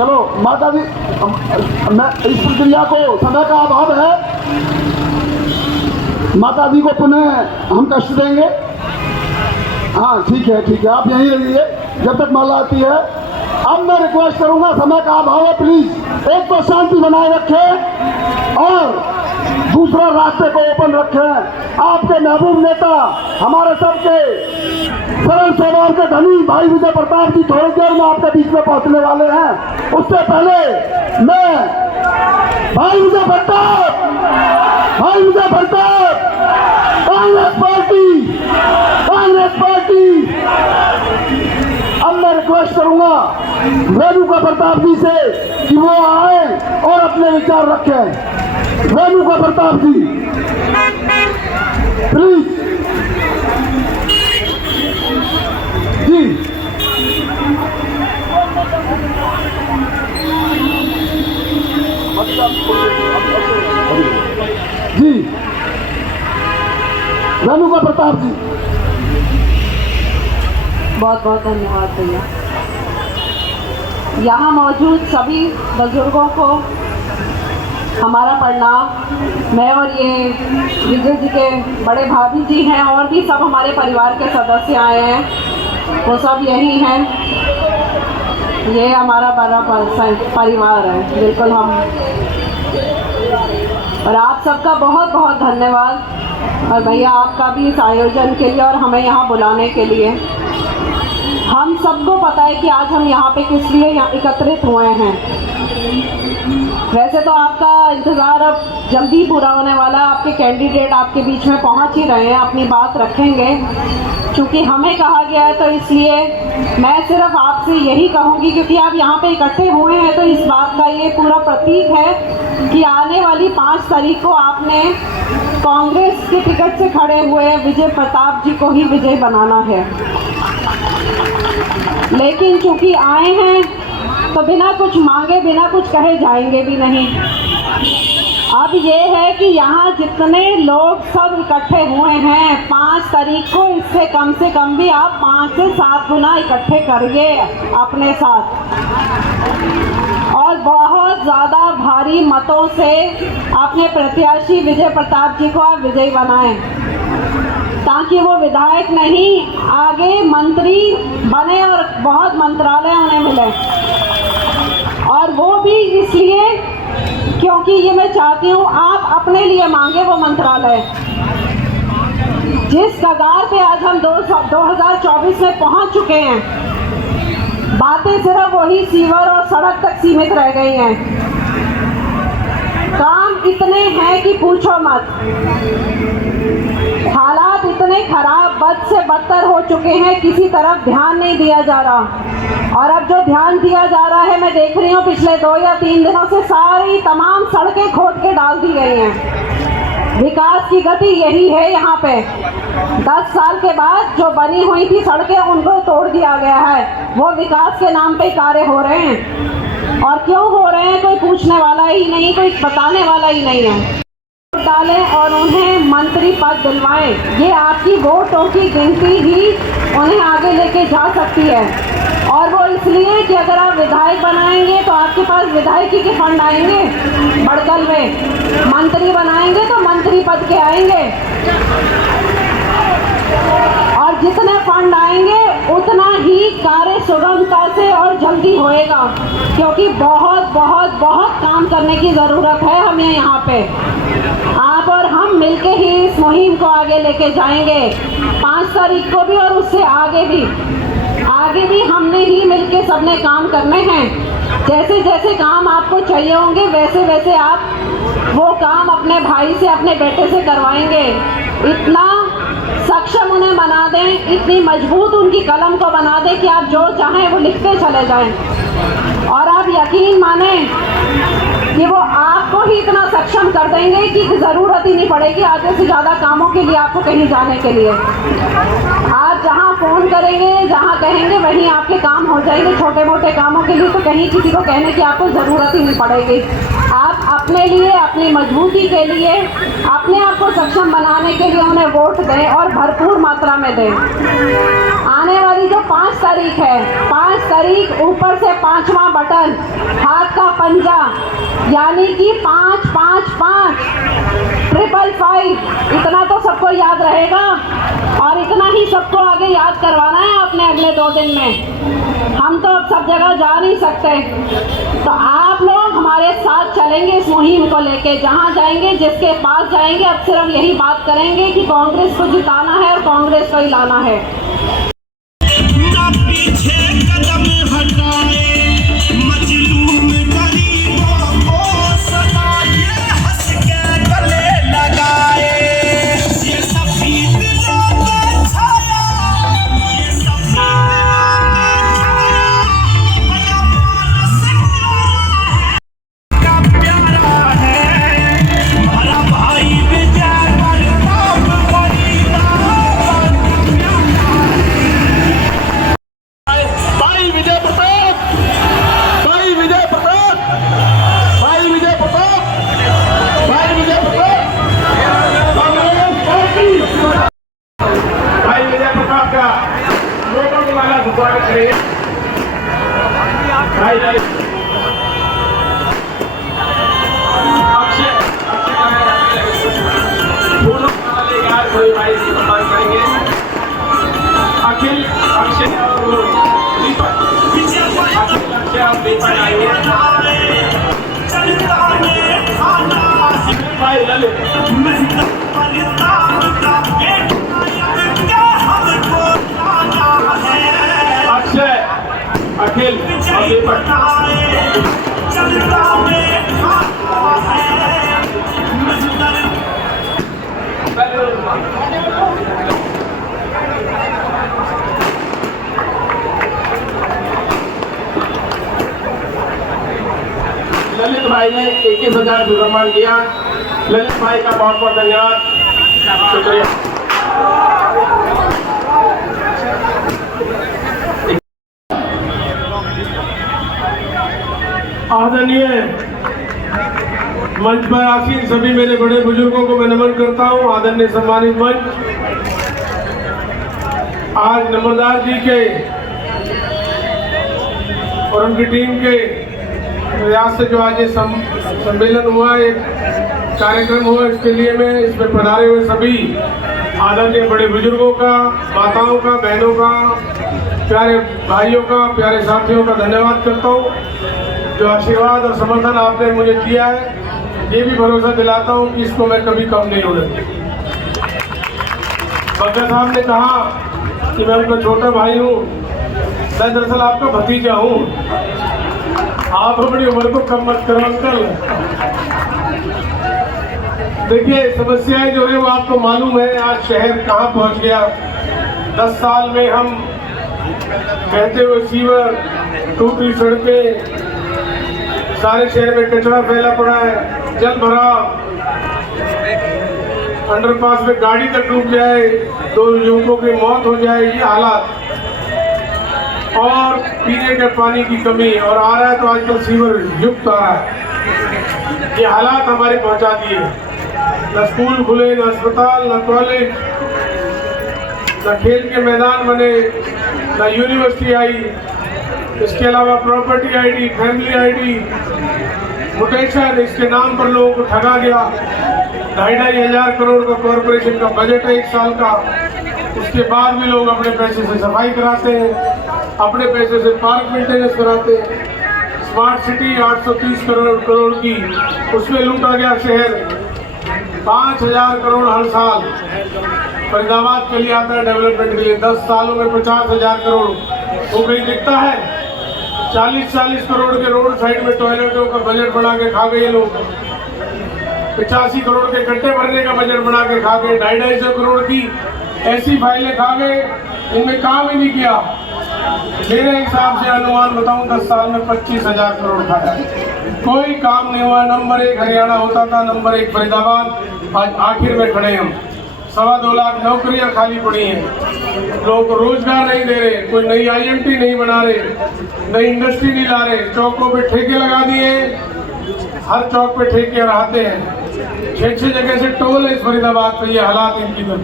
चलो माता जी, मैं इस प्रक्रिया को, समय का अभाव है, माता जी को पुनः हम कष्ट देंगे। हाँ ठीक है, ठीक है, आप यहीं रहिए जब तक माला आती है। अब मैं रिक्वेस्ट करूंगा, समय का अभाव है, प्लीज एक तो शांति बनाए रखें और दूसरा रास्ते को ओपन रखें। आपके महबूब नेता, हमारे सबके सरल स्वभाव के धनी भाई विजय प्रताप जी थोड़ी देर में आपके बीच में पहुंचने वाले हैं। उससे पहले मैं भाई विजय प्रताप, कांग्रेस पार्टी, अब मैं रिक्वेस्ट करूंगा रेणुका प्रताप जी से कि वो आए और अपने विचार रखें। रेणुका प्रताप जी प्लीज। जी जी, रेणुका प्रताप जी। बहुत बहुत धन्यवाद भैया। यहाँ मौजूद सभी बुजुर्गों को हमारा प्रणाम। मैं और ये विजय जी के बड़े भाभी जी हैं और भी सब हमारे परिवार के सदस्य आए हैं, वो सब यही हैं। ये हमारा बड़ा परिवार है, बिल्कुल हम। और आप सबका बहुत बहुत धन्यवाद, और भैया आपका भी इस आयोजन के लिए और हमें यहाँ बुलाने के लिए। हम सबको पता है कि आज हम यहाँ पे किस लिए यहाँ एकत्रित हुए हैं। वैसे तो आपका इंतज़ार अब जल्दी पूरा होने वाला है, आपके कैंडिडेट आपके बीच में पहुँच ही रहे हैं, अपनी बात रखेंगे। क्योंकि हमें कहा गया है तो इसलिए मैं सिर्फ आपसे यही कहूँगी, क्योंकि आप यहाँ पे इकट्ठे हुए हैं तो इस बात का ये पूरा प्रतीक है कि आने वाली 5 तारीख को आपने कांग्रेस के टिकट से खड़े हुए विजय प्रताप जी को ही विजय बनाना है। लेकिन चूंकि आए हैं तो बिना कुछ मांगे, बिना कुछ कहे जाएंगे भी नहीं। अब ये है कि यहाँ जितने लोग सब इकट्ठे हुए हैं 5 तारीख को, इससे कम भी आप 5 से 7 गुना इकट्ठे करिए अपने साथ, और बहुत ज़्यादा भारी मतों से अपने प्रत्याशी विजय प्रताप जी को आप विजयी बनाएं, ताकि वो विधायक नहीं, आगे मंत्री बने और बहुत मंत्रालय उन्हें मिले। और वो भी इसलिए क्योंकि ये मैं चाहती हूँ आप अपने लिए मांगे वो मंत्रालय। जिस कगार पे आज हम 2024 में पहुँच चुके हैं, बातें सिर्फ वही सीवर और सड़क तक सीमित रह गई हैं। काम इतने हैं कि पूछो मत। हालात इतने खराब, बद से बदतर हो चुके हैं, किसी तरफ ध्यान नहीं दिया जा रहा। और अब जो ध्यान दिया जा रहा है, मैं देख रही हूँ पिछले 2 या 3 दिनों से सारी तमाम सड़कें खोद के डाल दी गई हैं। विकास की गति यही है यहाँ पे। 10 साल के बाद जो बनी हुई थी सड़कें, उनको तोड़ दिया गया है। वो विकास के नाम पे कार्य हो रहे हैं, और क्यों हो रहे हैं कोई पूछने वाला ही नहीं, कोई बताने वाला ही नहीं है। डालें और उन्हें मंत्री पद दिलवाएं, ये आपकी वोटों की गिनती ही उन्हें आगे लेके जा सकती है। और वो इसलिए कि अगर आप विधायक बनाएंगे तो आपके पास विधायकी के फंड आएंगे बड़कल में, मंत्री बनाएंगे तो मंत्री पद के आएंगे, और जितने फंड आएंगे उतना ही कार्य सुगमता से और जल्दी होएगा। क्योंकि बहुत बहुत बहुत काम करने की ज़रूरत है हमें यहाँ पे। आप और हम मिलके ही इस मुहिम को आगे लेके जाएंगे, 5 तारीख को भी और उससे आगे भी हमने ही मिलके सबने काम करने हैं। जैसे जैसे काम आपको चाहिए होंगे वैसे वैसे आप वो काम अपने भाई से, अपने बेटे से करवाएंगे। इतना सक्षम उन्हें बना दें, इतनी मजबूत उनकी कलम को बना दें कि आप जो चाहें वो लिखते चले जाएं। और आप यकीन माने कि वो आपको ही इतना सक्षम कर देंगे कि ज़रूरत ही नहीं पड़ेगी आधे से ज़्यादा कामों के लिए आपको कहीं जाने के लिए। आप जहाँ फ़ोन करेंगे, जहाँ कहेंगे, वहीं आपके काम हो जाएंगे। छोटे मोटे कामों के लिए तो कहीं किसी को कहने की आपको ज़रूरत ही नहीं पड़ेगी। आप अपने लिए, अपनी मजबूती के लिए, अपने आप को सक्षम बनाने के लिए उन्हें वोट दें और भरपूर मात्रा में दें। आने वाली जो 5 तारीख है, 5 तरीक ऊपर से 5वां बटन, हाथ का पंजा, यानी कि 5 5 5 555, इतना तो सबको याद रहेगा और इतना ही सबको आगे याद करवाना है अपने अगले 2 दिन में। हम तो अब सब जगह जा नहीं सकते, तो आप लोग हमारे साथ चलेंगे इस मुहिम को लेके। जहाँ जाएंगे, जिसके पास जाएंगे, अब सिर्फ यही बात करेंगे कि कांग्रेस को जिताना है और कांग्रेस को ही लाना है। पीछे कदम हटाए, मजलूम गरीबों को सताए, हंस के गले लगाए। ये सफेद दिलों पे छाया, ये सफेद दिलों पे छाया, बड़ा मानस प्यारा है हमारा भाई विजय प्रताप परिवार। भाई विजय प्रताप, भाई विजय प्रताप, भाई विजय प्रताप, भाई विजय प्रताप, कांग्रेस पार्टी। भाई विजय प्रताप का लोगों की माला से स्वागत करेंगे। भाई फूलों का लेकर आज कोई भाई की सम्मान करेंगे। अखिल, अक्षय और दीपक, अक्षय और दीपक आएंगे। भाई ललित, अक्षय, अखिल और दीपक। ललित भाई ने 21,000 से सम्मान किया। ललित भाई का बहुत बहुत धन्यवाद, शुक्रिया। आदरणीय मंच पर आसीन सभी मेरे बड़े बुजुर्गों को मैं नमन करता हूं। आदरणीय सम्मानित मंच, आज नंबरदार जी के और उनकी टीम के प्रयास से जो आज ये सम्मेलन हुआ, एक कार्यक्रम हुआ, इसके लिए मैं इसमें पधारे हुए सभी आदरणीय बड़े बुजुर्गों का, माताओं का, बहनों का, प्यारे भाइयों का, प्यारे साथियों का धन्यवाद करता हूँ। जो आशीर्वाद और समर्थन आपने मुझे दिया है, ये भी भरोसा दिलाता हूँ कि इसको मैं कभी कम नहीं होने दूंगा। बग्गा साहब ने कहा कि मैं उनका छोटा भाई हूँ, मैं दरअसल आपका भतीजा हूँ। आप अपनी उम्र को कम मत करो अंकल। देखिए, समस्याएं जो है वो आपको मालूम है, आज शहर कहाँ पहुँच गया। 10 साल में हम बहते हुए सीवर, टूटी सड़कें, सारे शहर में कचरा फैला पड़ा है, जल भराव, अंडरपास में गाड़ी तक डूब जाए, 2 युवकों की मौत हो जाए, ये हालात, और पीने के पानी की कमी, और आ रहा है तो आजकल सीवर युक्त आ रहा है। ये हालात हमारे पहुंचा दिए। न स्कूल खुले, न अस्पताल, न कॉलेज, न खेल के मैदान बने, न यूनिवर्सिटी आई। इसके अलावा property ID, family ID, mutation, इसके नाम पर लोगों को ठगा गया। 2,500 करोड़ का कॉरपोरेशन का बजट है 1 साल का, उसके बाद भी लोग अपने पैसे से सफाई कराते हैं, अपने पैसे से पार्क मेंटेनेंस कराते हैं। स्मार्ट सिटी 830 करोड़ की, उसमें लूटा गया शहर। 5,000 करोड़ हर साल फरीदाबाद के लिए आता है डेवलपमेंट के लिए। 10 सालों में 50,000 करोड़ वो कहीं दिखता है। 40-40 करोड़ के रोड साइड में टॉयलेटों का बजट बना के खा गए लोग। 85 करोड़ के गड्ढे भरने का बजट बना के खा गए। 250 करोड़ की ऐसी फाइलें खा गए, इनमें काम ही नहीं किया। मेरे हिसाब से अनुमान बताऊं, 10 साल में 25,000 करोड़ खाया, कोई काम नहीं हुआ। नंबर 1 हरियाणा होता था, नंबर 1 फरीदाबाद, आज आखिर में खड़े हम। 2.25 लाख नौकरियां खाली पड़ी हैं, लोगों को रोजगार नहीं दे रहे, कोई नई IMT नहीं बना रहे, नई इंडस्ट्री नहीं ला रहे। चौकों पे ठेके लगा दिए, हर चौक पे ठेके रहते हैं। 6-6 जगह से टोल है इस फरीदाबाद पे। ये हालात इनकी तो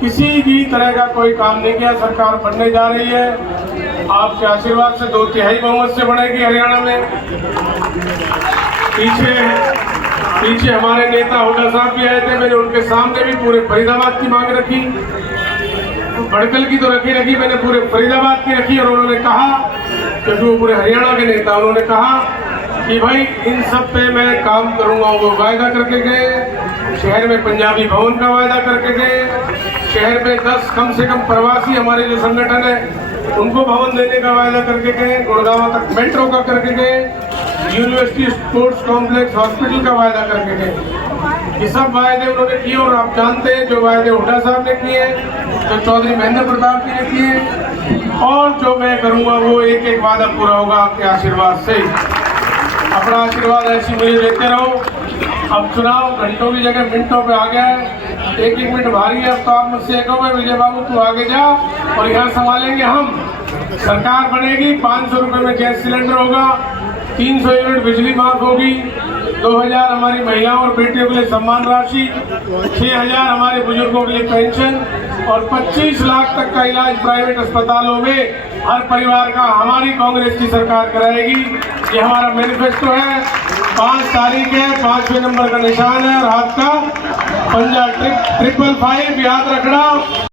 किसी भी तरह का कोई काम नहीं किया। सरकार बनने जा रही है, आपके आशीर्वाद से 2/3 बहुमत से बढ़ेगी हरियाणा में। पीछे हमारे नेता हुड्डा साहब भी आए थे, मैंने उनके सामने भी पूरे फरीदाबाद की मांग रखी, बड़कल की तो रखी, मैंने पूरे फरीदाबाद की रखी। और उन्होंने कहा, क्योंकि वो पूरे हरियाणा के नेता, उन्होंने कहा कि भाई इन सब पे मैं काम करूंगा। वो वायदा करके गए, शहर में पंजाबी भवन का वायदा करके गए, शहर में 10 कम से कम प्रवासी हमारे जो संगठन है उनको भवन देने का वायदा करके गए, गुड़गांव तक मेट्रो का करके गए, यूनिवर्सिटी स्पोर्ट्स कॉम्प्लेक्स हॉस्पिटल का वायदा करके गए। ये सब वायदे उन्होंने किए। और आप जानते हैं जो वायदे हुड्डा साहब ने किए, जो चौधरी महेंद्र प्रताप जी ने किए, और जो मैं करूंगा वो एक एक वादा पूरा होगा आपके आशीर्वाद से। अपना आशीर्वाद ऐसी मुझे देते रहो। अब चुनाव घंटों की जगह मिनटों पे आ गया है, 1-1 मिनट भारी है। अब तो आप मुझसे कहोगे विजय बाबू तू आगे जा और यहाँ संभालेंगे हम। सरकार बनेगी, 500 रुपये में गैस सिलेंडर होगा, 300 यूनिट बिजली माफ होगी, 2000 हमारी महिलाओं और बेटियों के लिए सम्मान राशि, 6000 हमारे बुजुर्गों के लिए पेंशन और 25 लाख तक का इलाज प्राइवेट अस्पतालों में हर परिवार का हमारी कांग्रेस की सरकार कराएगी। ये हमारा मैनिफेस्टो है। 5 तारीख है, 5वें नंबर का निशान है और हाथ का पंजा 555 याद रखना।